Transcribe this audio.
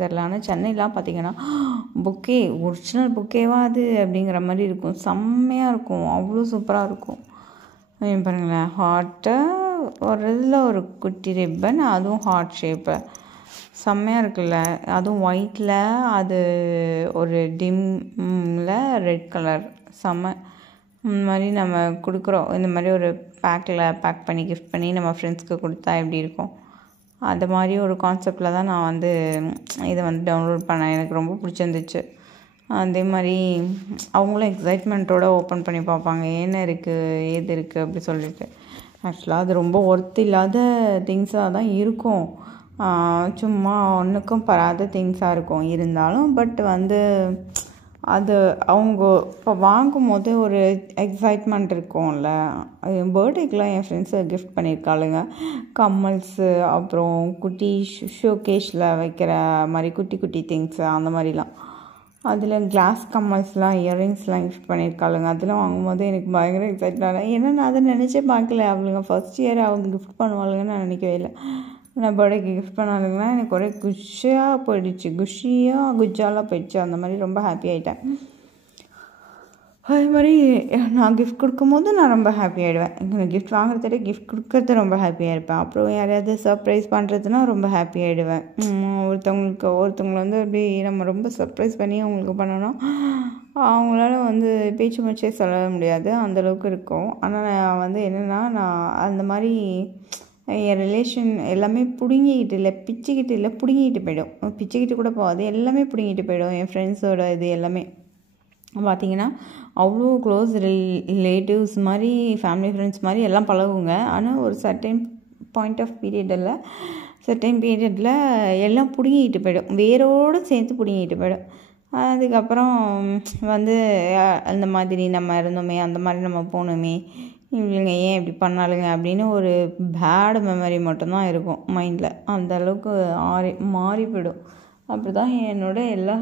தெரில. ஆனால் சென்னைலாம் பார்த்திங்கன்னா புக்கே ஒரிஜினல் புக்கேவா அது அப்படிங்கிற மாதிரி இருக்கும். செம்மையாக இருக்கும், அவ்வளோ சூப்பராக இருக்கும். பாருங்களேன், ஹார்ட்டு ஒரு இதில் ஒரு குட்டி ரிப்பன், அதுவும் ஹார்ட் ஷேப்பு, செம்மையாக இருக்குல்ல. அதுவும் ஒயிட்டில், அது ஒரு டிம்மில் ரெட் கலர், செம்ம. இந்த மாதிரி நம்ம கொடுக்குறோம், இந்த மாதிரி ஒரு பேக் பண்ணி கிஃப்ட் பண்ணி நம்ம ஃப்ரெண்ட்ஸ்க்கு கொடுத்தா எப்படி இருக்கும், அது மாதிரி ஒரு கான்செப்டில் தான் நான் வந்து இதை வந்து டவுன்லோட் பண்ணேன். எனக்கு ரொம்ப பிடிச்சிருந்துச்சு. அதே மாதிரி அவங்களும் எக்ஸைட்மெண்ட்டோடு ஓப்பன் பண்ணி பார்ப்பாங்க, என்ன இருக்குது ஏது இருக்குது அப்படி சொல்லிட்டு. ஆக்சுவலாக அது ரொம்ப ஒர்த் இல்லாத திங்ஸாக தான் இருக்கும், சும்மா ஒன்றுக்கும் பராத திங்ஸாக இருக்கும் இருந்தாலும். பட் வந்து அது அவங்க இப்போ வாங்கும் போது ஒரு எக்ஸைட்மெண்ட் இருக்கும்ல. என் பர்த்டேக்கெலாம் என் ஃப்ரெண்ட்ஸு கிஃப்ட் பண்ணியிருக்காளுங்க கம்மல்ஸு, அப்புறம் குட்டி ஷோகேஷில் வைக்கிற மாதிரி குட்டி குட்டி திங்ஸு அந்த மாதிரிலாம். அதில் கிளாஸ் கம்மல்ஸ்லாம், இயரிங்ஸ்லாம் கிஃப்ட் பண்ணியிருக்காளுங்க. அதெல்லாம் வாங்கும்போது எனக்கு பயங்கர எக்ஸைட்டாக, ஏன்னா நான் அதை நினச்சே பார்க்கல. அவளுங்க ஃபஸ்ட் இயர் அவங்க கிஃப்ட் பண்ணுவாளுங்கன்னு நான் நினைக்கவே இல்லை. நான் பர்த்டேக்கு கிஃப்ட் பண்ணாலுங்கன்னா எனக்கு ஒரே குஷியாக போயிடுச்சு, குஜாலாக போயிடுச்சு. அந்த மாதிரி ரொம்ப ஹாப்பி ஆகிட்டேன். அதே மாதிரி நான் கிஃப்ட் கொடுக்கும்போது நான் ரொம்ப ஹாப்பி ஆகிடுவேன். எனக்கு கிஃப்ட் வாங்குறத கிஃப்ட் கொடுக்கறது ரொம்ப ஹாப்பியாக இருப்பேன். அப்புறம் யாரையாவது சர்ப்ரைஸ் பண்ணுறதுனா ரொம்ப ஹாப்பி ஆகிடுவேன். ஒருத்தவங்களை வந்து அப்படி நம்ம ரொம்ப சர்ப்ரைஸ் பண்ணி அவங்களுக்கு பண்ணணும், அவங்களால வந்து பேச்சு மூச்சே சொல்ல முடியாது, அந்தளவுக்கு இருக்கும். ஆனால் நான் வந்து என்னென்னா, நான் அந்த மாதிரி என் ரிலேஷன் எல்லாமே பிடுங்கிக்கிட்டு போயிடும். பிச்சுக்கிட்டு கூட போகாது, எல்லாமே பிடுங்கிட்டு போயிடும். என் ஃப்ரெண்ட்ஸோட இது எல்லாமே பார்த்திங்கன்னா அவ்வளோ க்ளோஸ் ரிலேட்டிவ்ஸ் மாதிரி, ஃபேமிலி ஃப்ரெண்ட்ஸ் மாதிரி எல்லாம் பழகுங்க. ஆனால் ஒரு சர்டைன் பீரியடில் எல்லாம் பிடுங்கிக்கிட்டு போயிடும், வேரோடு சேர்த்து பிடுங்கிக்கிட்டு போயிடும். அதுக்கப்புறம் வந்து அந்த மாதிரி நம்ம இருந்தோமே, அந்த மாதிரி நம்ம போனோமே, இவங்க ஏன் இப்படி பண்ணாலுங்க அப்படின்னு ஒரு பேட் மெமரி மட்டும்தான் இருக்கும் மைண்டில். அந்த அளவுக்கு மாறி போயிடும். அப்படி தான் என்னோட எல்லா